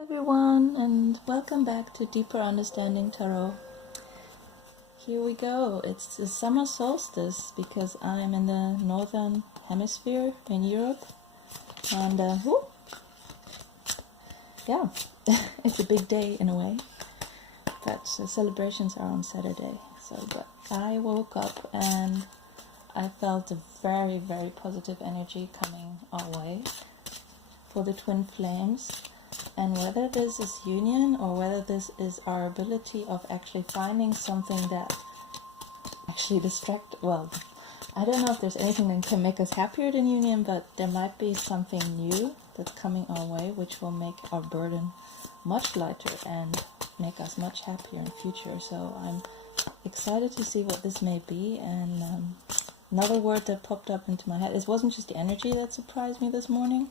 Everyone, and welcome back to Deeper Understanding Tarot. Here we go. It's the summer solstice because I'm in the northern hemisphere in Europe, and yeah, it's a big day in a way. But the celebrations are on Saturday. But I woke up and I felt a very, very positive energy coming our way for the twin flames. And whether this is union or whether this is our ability of actually finding something that actually I don't know if there's anything that can make us happier than union, but there might be something new that's coming our way which will make our burden much lighter and make us much happier in the future. So I'm excited to see what this may be. And another word that popped up into my head, it wasn't just the energy that surprised me this morning,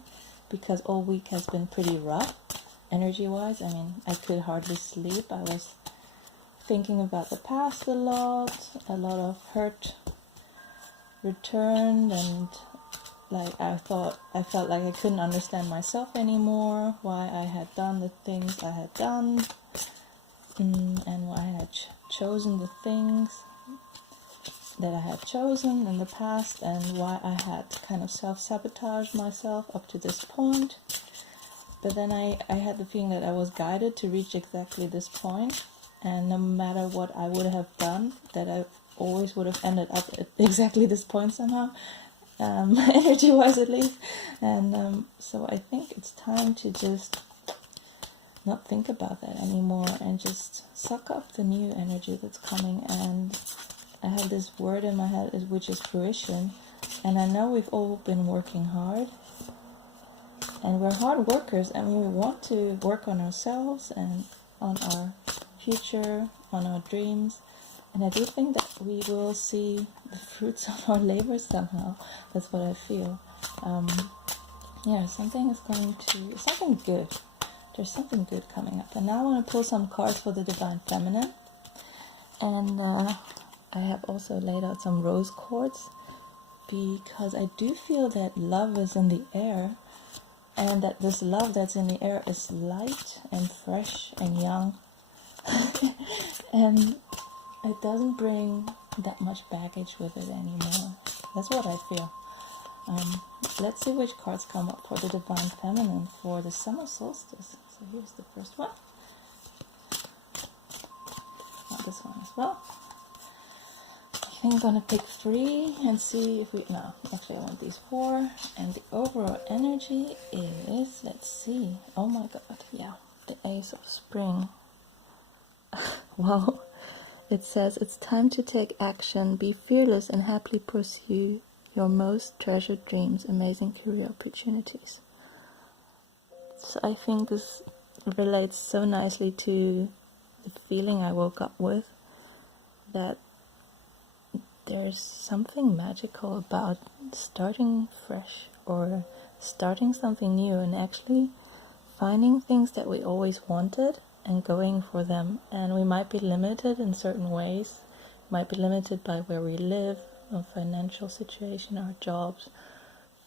because all week has been pretty rough energy-wise. I mean, I could hardly sleep. I was thinking about the past a lot of hurt returned, and I felt like I couldn't understand myself anymore, why I had done the things I had done, and why I had chosen the things that I had chosen in the past, and why I had kind of self-sabotaged myself up to this point. But then I had the feeling that I was guided to reach exactly this point, and no matter what I would have done, that I always would have ended up at exactly this point somehow, energy-wise at least. And so I think it's time to just not think about that anymore and just suck up the new energy that's coming. And I have this word in my head which is fruition, and I know we've all been working hard, and we're hard workers, and we want to work on ourselves and on our future, on our dreams, and I do think that we will see the fruits of our labor somehow. That's what I feel. Something good. There's something good coming up. And now I want to pull some cards for the Divine Feminine, and I have also laid out some rose quartz because I do feel that love is in the air, and that this love that's in the air is light and fresh and young and it doesn't bring that much baggage with it anymore. That's what I feel. Let's see which cards come up for the Divine Feminine for the summer solstice. So here's the first one. Not this one as well. I think I'm gonna pick 3 and see if I want these 4. And the overall energy is, let's see, oh my god, yeah, the Ace of Spring. Wow. It says, it's time to take action, be fearless and happily pursue your most treasured dreams, amazing career opportunities. So I think this relates so nicely to the feeling I woke up with, that there's something magical about starting fresh or starting something new and actually finding things that we always wanted and going for them. And we might be limited in certain ways, might be limited by where we live, our financial situation, our jobs,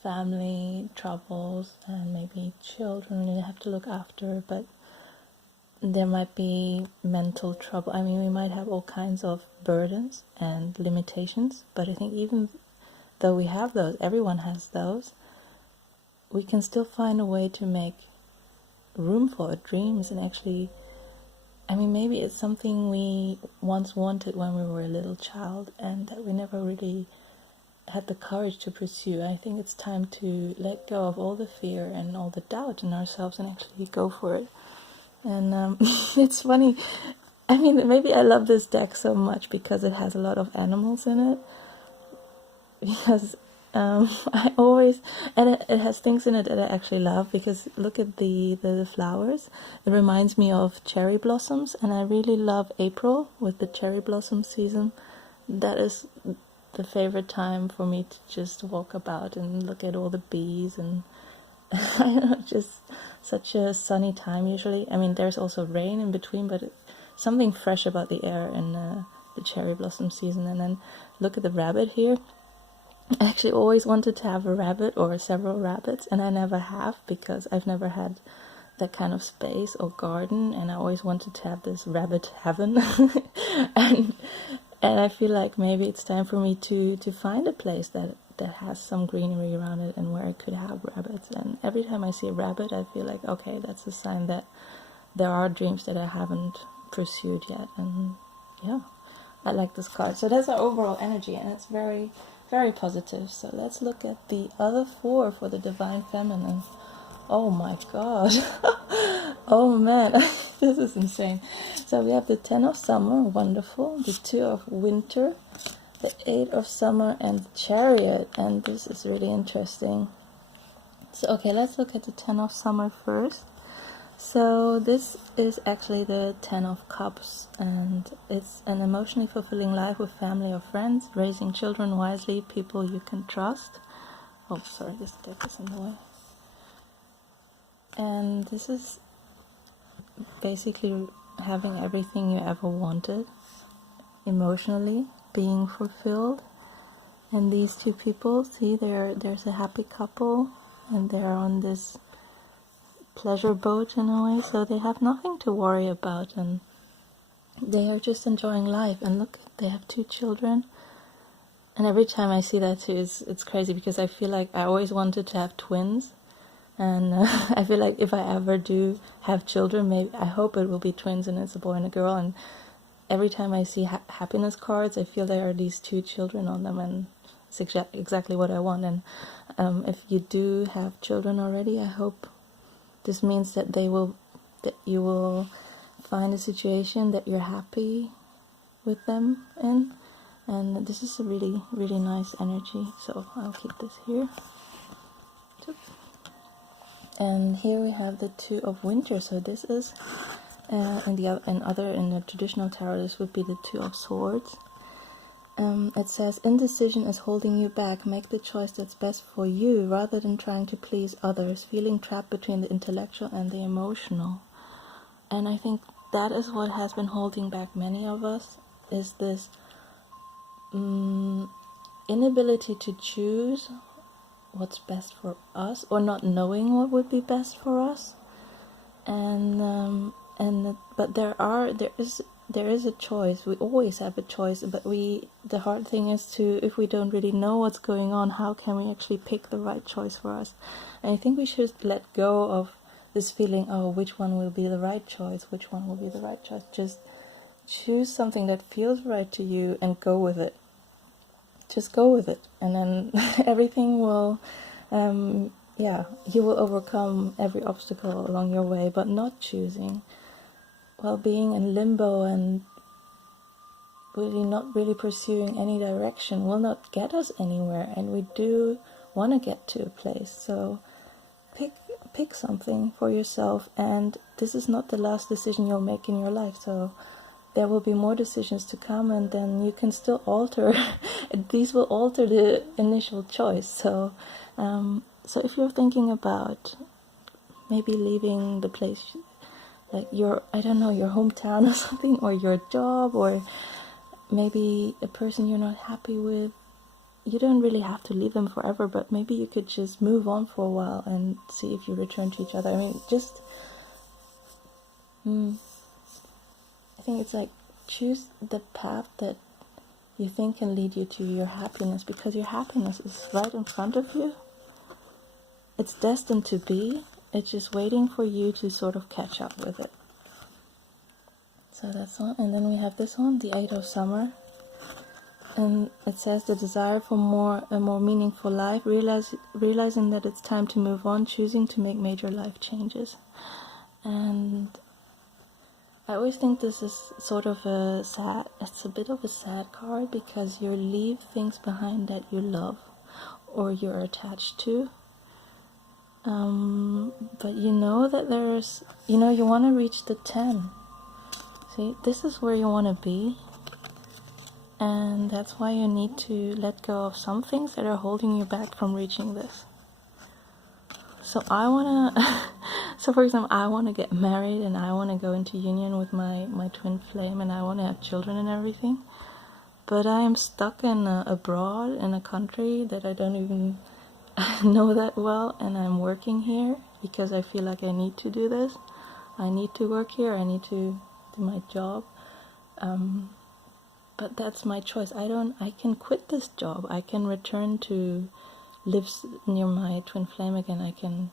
family troubles, and maybe children you have to look after, but there might be mental trouble. I mean, we might have all kinds of burdens and limitations, but I think even though we have those, everyone has those, we can still find a way to make room for our dreams. And actually, I mean, maybe it's something we once wanted when we were a little child and that we never really had the courage to pursue. I think it's time to let go of all the fear and all the doubt in ourselves and actually go for it. And it's funny, I mean, maybe I love this deck so much because it has a lot of animals in it, because I always, and it has things in it that I actually love, because look at the flowers. It reminds me of cherry blossoms, and I really love April with the cherry blossom season. That is the favorite time for me to just walk about and look at all the bees, and I don't know, just such a sunny time usually. I mean, there's also rain in between, but something fresh about the air in the cherry blossom season. And then look at the rabbit here. I actually always wanted to have a rabbit or several rabbits, and I never have because I've never had that kind of space or garden, and I always wanted to have this rabbit heaven. and I feel like maybe it's time for me to find a place that has some greenery around it and where I could have rabbits. And every time I see a rabbit, I feel like, okay, that's a sign that there are dreams that I haven't pursued yet. And yeah, I like this card. So that's our overall energy, and it's very, very positive. So let's look at the other 4 for the Divine Feminine. Oh my god. Oh man, this is insane. So we have the 10 of Summer, wonderful. The 2 of Winter, the 8 of Summer, and the Chariot. And this is really interesting. So okay, let's look at the 10 of Summer first. So this is actually the 10 of Cups, and it's an emotionally fulfilling life with family or friends, raising children wisely, people you can trust. Oh, sorry, this deck is in the way. And this is basically having everything you ever wanted, emotionally, being fulfilled. And these 2 people, see, there's a happy couple, and they're on this pleasure boat in a way, so they have nothing to worry about, and they are just enjoying life. And look, they have 2 children. And every time I see that too, it's crazy, because I feel like I always wanted to have twins. And I feel like if I ever do have children, maybe I hope it will be twins, and it's a boy and a girl. And every time I see happiness cards, I feel there are these 2 children on them, and it's exactly what I want. And if you do have children already, I hope this means that you will find a situation that you're happy with them in. And this is a really, really nice energy. So I'll keep this here. And here we have the 2 of Winter. So this is in the traditional tarot, this would be the 2 of Swords. It says, indecision is holding you back. Make the choice that's best for you rather than trying to please others, feeling trapped between the intellectual and the emotional. And I think that is what has been holding back many of us, is this inability to choose what's best for us, or not knowing what would be best for us. But there is a choice. We always have a choice, but the hard thing is if we don't really know what's going on, how can we actually pick the right choice for us? And I think we should let go of this feeling, oh, which one will be the right choice, which one will be the right choice. Just choose something that feels right to you and go with it. Just go with it, and then everything will, you will overcome every obstacle along your way. But not choosing, while being in limbo and really not really pursuing any direction, will not get us anywhere. And we do want to get to a place, so pick something for yourself. And this is not the last decision you'll make in your life, so there will be more decisions to come, and then you can still alter. These will alter the initial choice. So if you're thinking about maybe leaving the place, like your hometown or something, or your job, or maybe a person you're not happy with, you don't really have to leave them forever, but maybe you could just move on for a while and see if you return to each other. I mean, I think it's like, choose the path that you think can lead you to your happiness, because your happiness is right in front of you. It's destined to be. It's just waiting for you to sort of catch up with it. So that's one. And then we have this one, the 8 of Summer. And it says, the desire for a more meaningful life, realizing that it's time to move on, choosing to make major life changes. And I always think this is sort of it's a bit of a sad card, because you leave things behind that you love or you're attached to. But you know that you want to reach the 10. See, this is where you want to be. And that's why you need to let go of some things that are holding you back from reaching this. So for example, I want to get married, and I want to go into union with my twin flame, and I want to have children and everything. But I am stuck abroad in a country that I don't even know that well, and I'm working here, because I feel like I need to do this. I need to work here, I need to do my job. But that's my choice. I can quit this job. I can return to live near my twin flame again. I can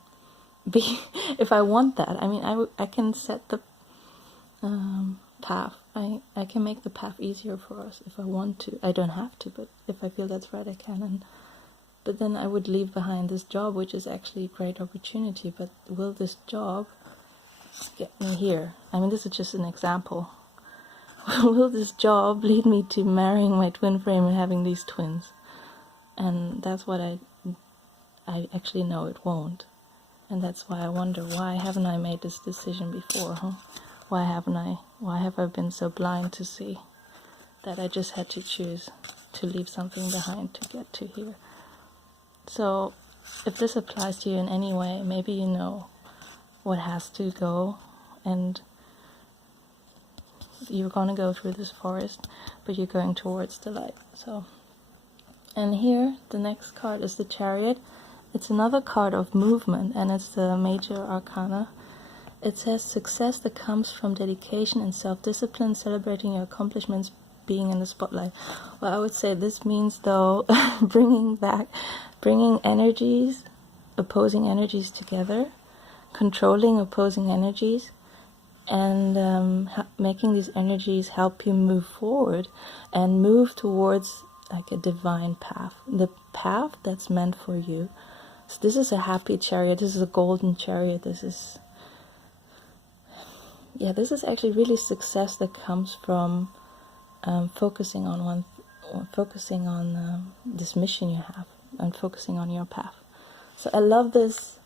be, if I want that. I mean, I can set the path. I can make the path easier for us if I want to. I don't have to, but if I feel that's right, I can. But then I would leave behind this job, which is actually a great opportunity. But will this job get me here? I mean, this is just an example. Will this job lead me to marrying my twin flame and having these twins? And that's what I actually know it won't. And that's why I wonder, why haven't I made this decision before, huh? Why have I been so blind to see that I just had to choose to leave something behind to get to here? So if this applies to you in any way, maybe you know what has to go, and you're going to go through this forest, but you're going towards the light. So, and here the next card is the Chariot. It's another card of movement, and it's the major arcana. It says success that comes from dedication and self-discipline, celebrating your accomplishments, being in the spotlight. Well, I would say this means, though, bringing energies, opposing energies together, controlling opposing energies, and making these energies help you move forward and move towards like a divine path, the path that's meant for you. So this is a happy chariot. This is a golden chariot. This is actually really success that comes from focusing on this mission you have and focusing on your path. So I love this.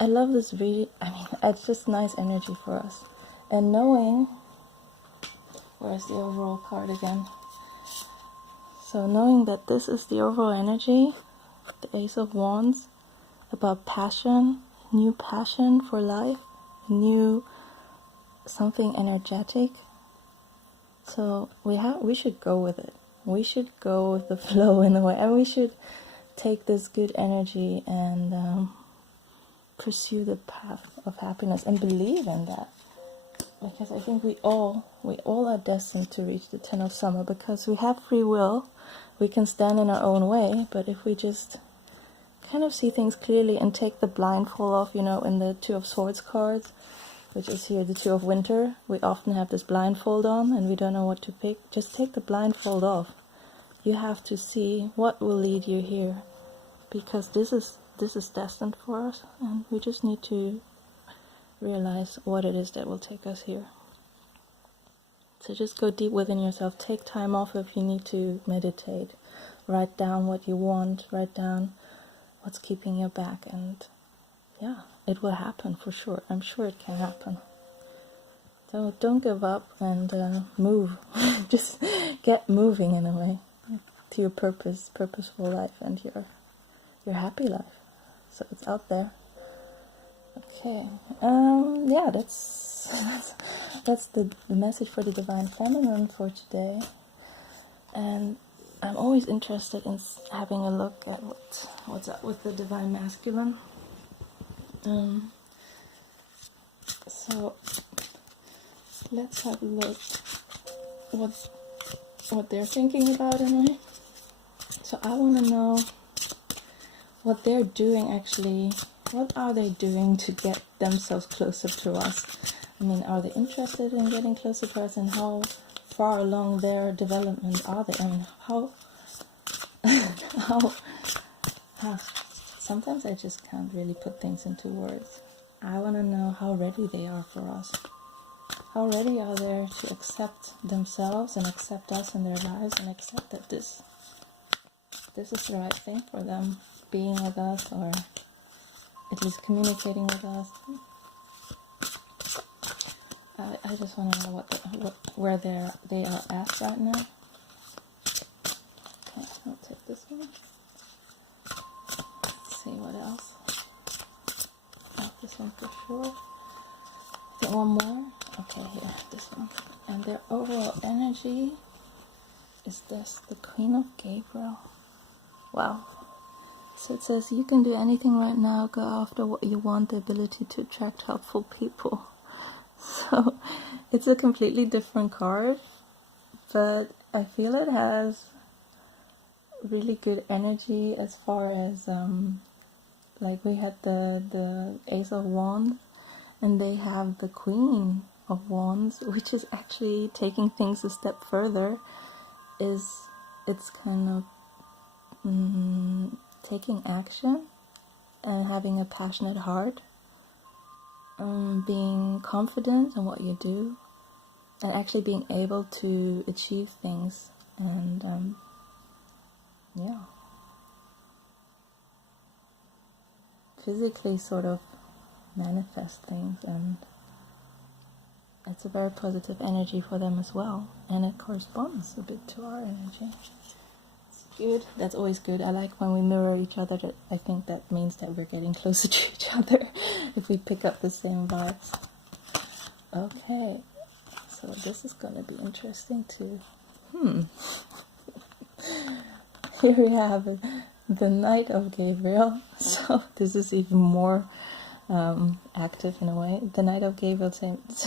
Really, I mean, it's just nice energy for us. And knowing, where's the overall card again? So knowing that this is the overall energy, the Ace of Wands, about passion, new passion for life, new something energetic. So we should go with it. We should go with the flow in a way, and we should take this good energy and pursue the path of happiness and believe in that. Because I think we all are destined to reach the 10 of summer, because we have free will. We can stand in our own way, but if we just kind of see things clearly and take the blindfold off, in the Two of Swords cards, which is here the Two of Winter, we often have this blindfold on and we don't know what to pick. Just take the blindfold off. You have to see what will lead you here, because this is destined for us, and we just need to realize what it is that will take us here. So just go deep within yourself. Take time off if you need to meditate. Write down what you want. Write down what's keeping you back, and yeah, it will happen for sure. I'm sure it can happen. So don't give up and move. Just get moving in a way to your purposeful life and your happy life. So it's out there. Okay, yeah, that's the message for the Divine Feminine for today. And I'm always interested in having a look at what's up with the Divine Masculine. So let's have a look what they're thinking about anyway. So I want to know what they're doing actually. What are they doing to get themselves closer to us? I mean, are they interested in getting closer to us, and how far along their development are they? I mean, how sometimes I just can't really put things into words. I want to know how ready they are for us. How ready are they to accept themselves and accept us in their lives, and accept that this is the right thing for them, being with us, or at least communicating with us. I just want to know where they are at right now. Okay, I'll take this one. Let's see what else. Not this one for sure. I think one more. Okay, here, this one. And their overall energy is this, the Queen of Gabriel. Wow. So it says, you can do anything right now, go after what you want, the ability to attract helpful people. So it's a completely different card, but I feel it has really good energy as far as, like we had the Ace of Wands, and they have the Queen of Wands, which is actually taking things a step further. It's kind of taking action and having a passionate heart, being confident in what you do, and actually being able to achieve things, and yeah, physically sort of manifest things, and it's a very positive energy for them as well, and it corresponds a bit to our energy. It's good. That's always good. I like when we mirror each other. That I think that means that we're getting closer to each other if we pick up the same vibes. Okay, so this is gonna be interesting too. Here we have it, the Knight of Gabriel. So this is even more active in a way. The Knight of Gabriel,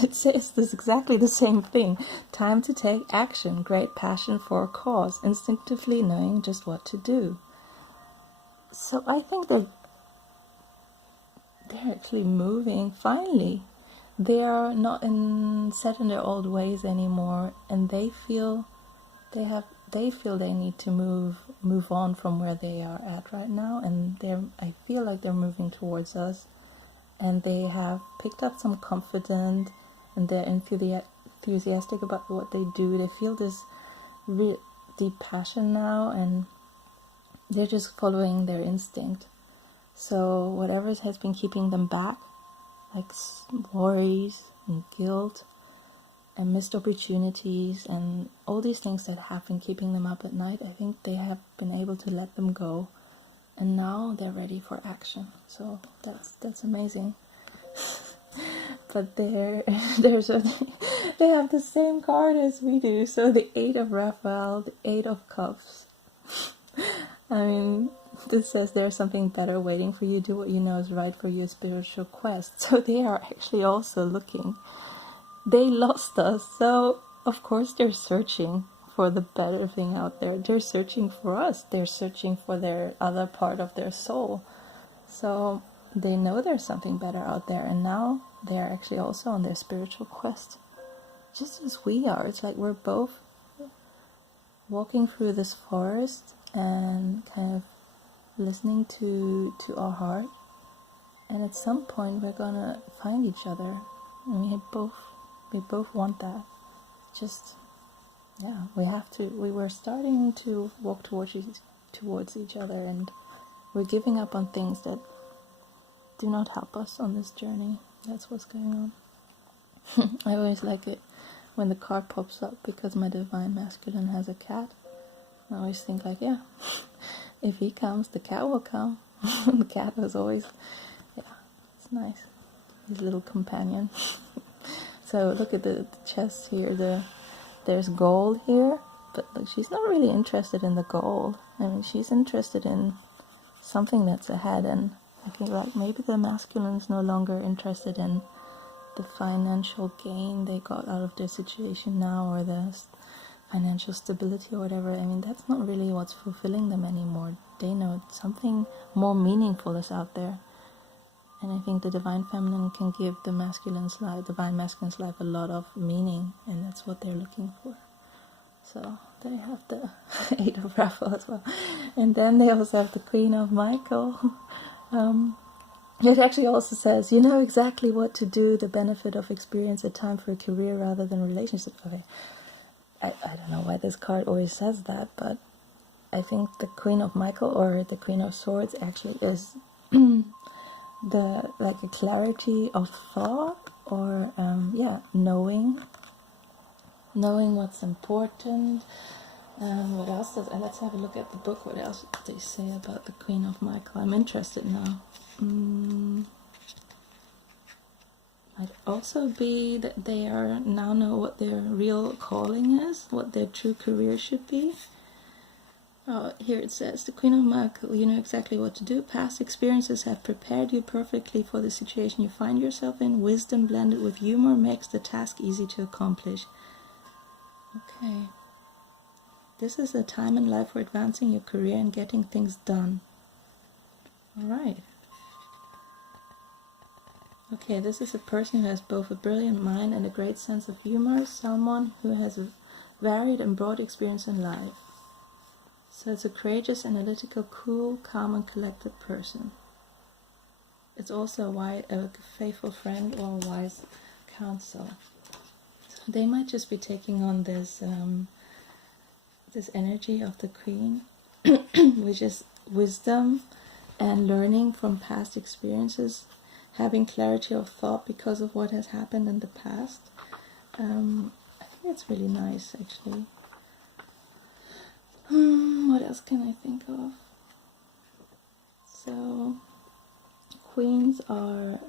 it says this exactly the same thing. Time to take action, great passion for a cause, instinctively knowing just what to do. So I think they're actually moving finally. They are not set in their old ways anymore, and they feel they need to move on from where they are at right now, and I feel like they're moving towards us, and they have picked up some confidence, and they're enthusiastic about what they do. They feel this real deep passion now, and they're just following their instinct. So whatever has been keeping them back, like worries and guilt and missed opportunities and all these things that have been keeping them up at night, I think they have been able to let them go, and now they're ready for action. So that's amazing. But they have the same card as we do. So the Eight of Raphael, the Eight of Cups. I mean, this says there's something better waiting for you. Do what you know is right for your spiritual quest. So they are actually also looking. They lost us, so of course they're searching for the better thing out there. They're searching for us. They're searching for their other part of their soul. So they know there's something better out there, and now they're actually also on their spiritual quest, just as we are. It's like we're both walking through this forest and kind of listening to our heart, and at some point we're gonna find each other, and we both want that. Just, yeah, we were starting to walk towards each other, and we're giving up on things that do not help us on this journey. That's what's going on. I always like it when the card pops up, because my divine masculine has a cat. I always think like, yeah, if he comes, the cat will come. The cat was always, yeah, it's nice. His little companion. So look at the chest here. There's gold here, but look, she's not really interested in the gold. I mean, she's interested in something that's ahead, and I think like maybe the masculine's no longer interested in the financial gain they got out of their situation now, or the financial stability or whatever. I mean, that's not really what's fulfilling them anymore. They know something more meaningful is out there. And I think the divine feminine can give the divine masculine's life a lot of meaning, and that's what they're looking for. So they have the Eight of Raphael as well. And then they also have the Queen of Michael. It actually also says, you know exactly what to do, the benefit of experience, a time for a career rather than relationship. Okay, I don't know why this card always says that, but I think the Queen of Michael, or the Queen of Swords, actually is like a clarity of thought, or knowing what's important. What else let's have a look at the book. What else they say about the Queen of Michael? I'm interested now. Might also be that they are now know what their real calling is, what their true career should be. Oh, here it says, the Queen of Miracle, you know exactly what to do. Past experiences have prepared you perfectly for the situation you find yourself in. Wisdom blended with humor makes the task easy to accomplish. Okay. This is a time in life for advancing your career and getting things done. Alright. Okay, this is a person who has both a brilliant mind and a great sense of humor. Someone who has a varied and broad experience in life. So it's a courageous, analytical, cool, calm and collected person. It's also a faithful friend or a wise counsel. They might just be taking on this this energy of the Queen, which is wisdom and learning from past experiences, having clarity of thought because of what has happened in the past. I think it's really nice, actually. What else can I think of? So, queens are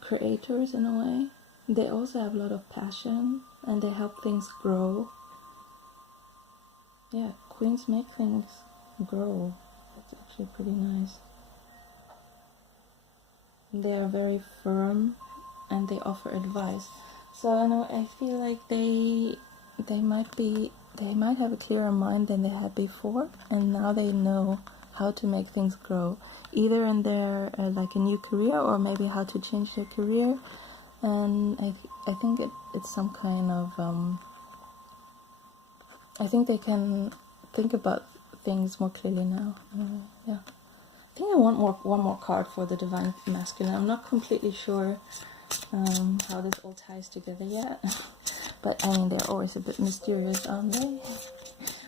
creators in a way. They also have a lot of passion and they help things grow. Yeah, queens make things grow. It's actually pretty nice. They are very firm and they offer advice. So I feel like they might have a clearer mind than they had before, and now they know how to make things grow, either in their like a new career or maybe how to change their career. And I think it's some kind of I think they can think about things more clearly now. Yeah. I think I want one more card for the Divine Masculine. I'm not completely sure how this all ties together yet. But I mean, they're always a bit mysterious, aren't they?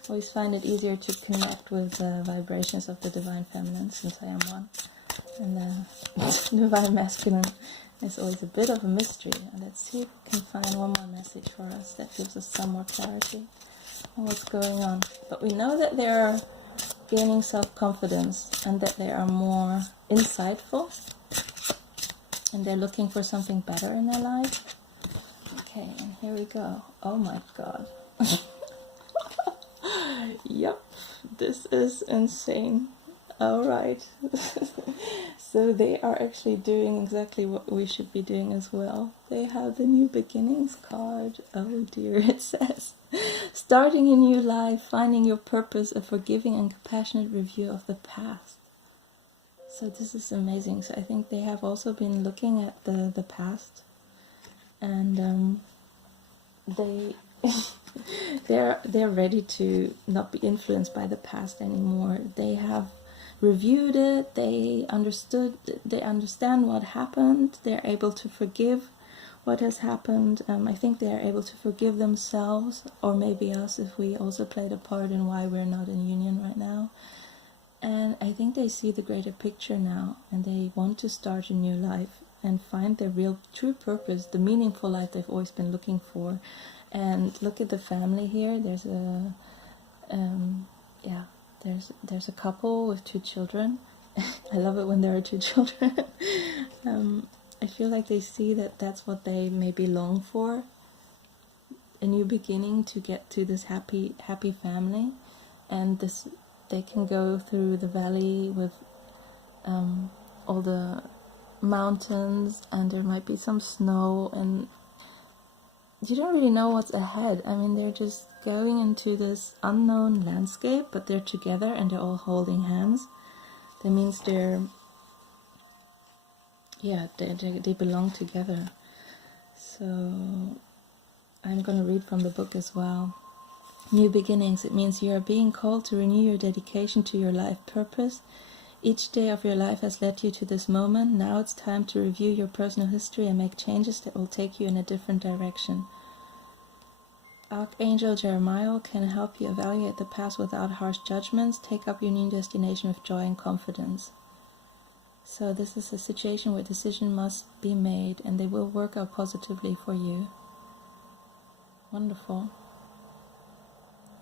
Always find it easier to connect with the vibrations of the Divine Feminine, since I am one. And the Divine Masculine is always a bit of a mystery. And let's see if we can find one more message for us that gives us some more clarity on what's going on. But we know that they're gaining self-confidence and that they are more insightful and they're looking for something better in their life. Okay, and here we go. Oh my god. Yep, this is insane. Alright. So they are actually doing exactly what we should be doing as well. They have the New Beginnings card. Oh dear, it says, starting a new life, finding your purpose, a forgiving and compassionate review of the past. So this is amazing. So I think they have also been looking at the past, and they're ready to not be influenced by the past anymore. They have reviewed it, they understand what happened, they're able to forgive what has happened. I think they are able to forgive themselves, or maybe us if we also played a part in why we're not in union right now. And I think they see the greater picture now, and they want to start a new life and find their real true purpose, the meaningful life they've always been looking for. And look at the family here. There's a there's a couple with 2 children. I love it when there are 2 children. I feel like they see that that's what they maybe long for, a new beginning, to get to this happy family. And this, they can go through the valley with all the mountains, and there might be some snow, and you don't really know what's ahead. I mean, they're just going into this unknown landscape, but they're together and they're all holding hands. That means they belong together. So I'm going to read from the book as well. New beginnings. It means you are being called to renew your dedication to your life purpose. Each day of your life has led you to this moment. Now it's time to review your personal history and make changes that will take you in a different direction. Archangel Jeremiah can help you evaluate the past without harsh judgments. Take up your new destination with joy and confidence. So this is a situation where decision must be made, and they will work out positively for you. Wonderful.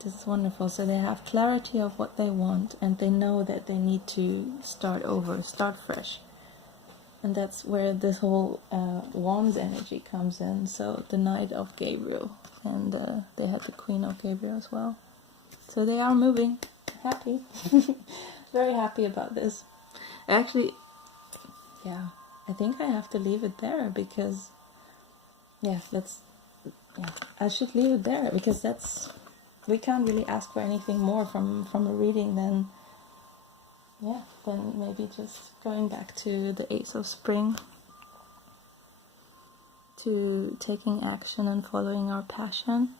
This is wonderful. So they have clarity of what they want, and they know that they need to start over, start fresh. And that's where this whole wands energy comes in. So the Knight of Gabriel, and they had the Queen of Gabriel as well. So they are moving. happy. Very happy about this. Actually, yeah, I think I have to leave it there because, yeah, I should leave it there because we can't really ask for anything more from a reading than maybe just going back to the Ace of Spring, to taking action and following our passion.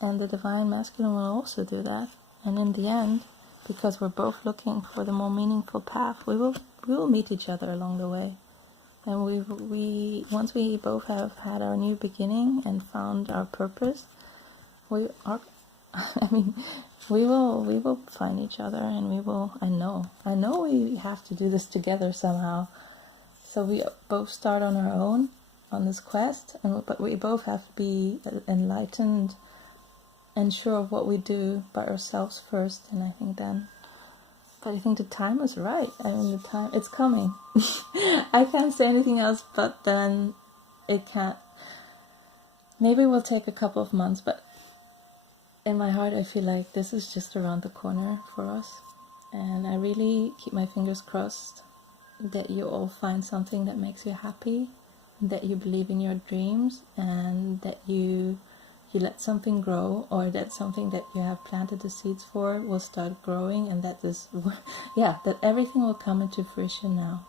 And the Divine Masculine will also do that. And in the end, because we're both looking for the more meaningful path, we will meet each other along the way. And once we both have had our new beginning and found our purpose, we will find each other, and I know we have to do this together somehow. So we both start on our own on this quest, but we both have to be enlightened and sure of what we do by ourselves first, and I think the time is right. I mean, the time, it's coming. I can't say anything else, but then it can't. Maybe it will take a couple of months, but in my heart I feel like this is just around the corner for us. And I really keep my fingers crossed that you all find something that makes you happy, that you believe in your dreams, and that you let something grow, or that something that you have planted the seeds for will start growing, and that that everything will come into fruition now.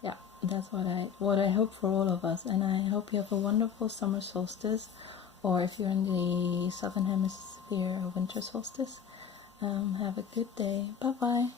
Yeah, that's what I hope for all of us. And I hope you have a wonderful summer solstice, or if you're in the southern hemisphere, winter solstice. Have a good day. Bye bye.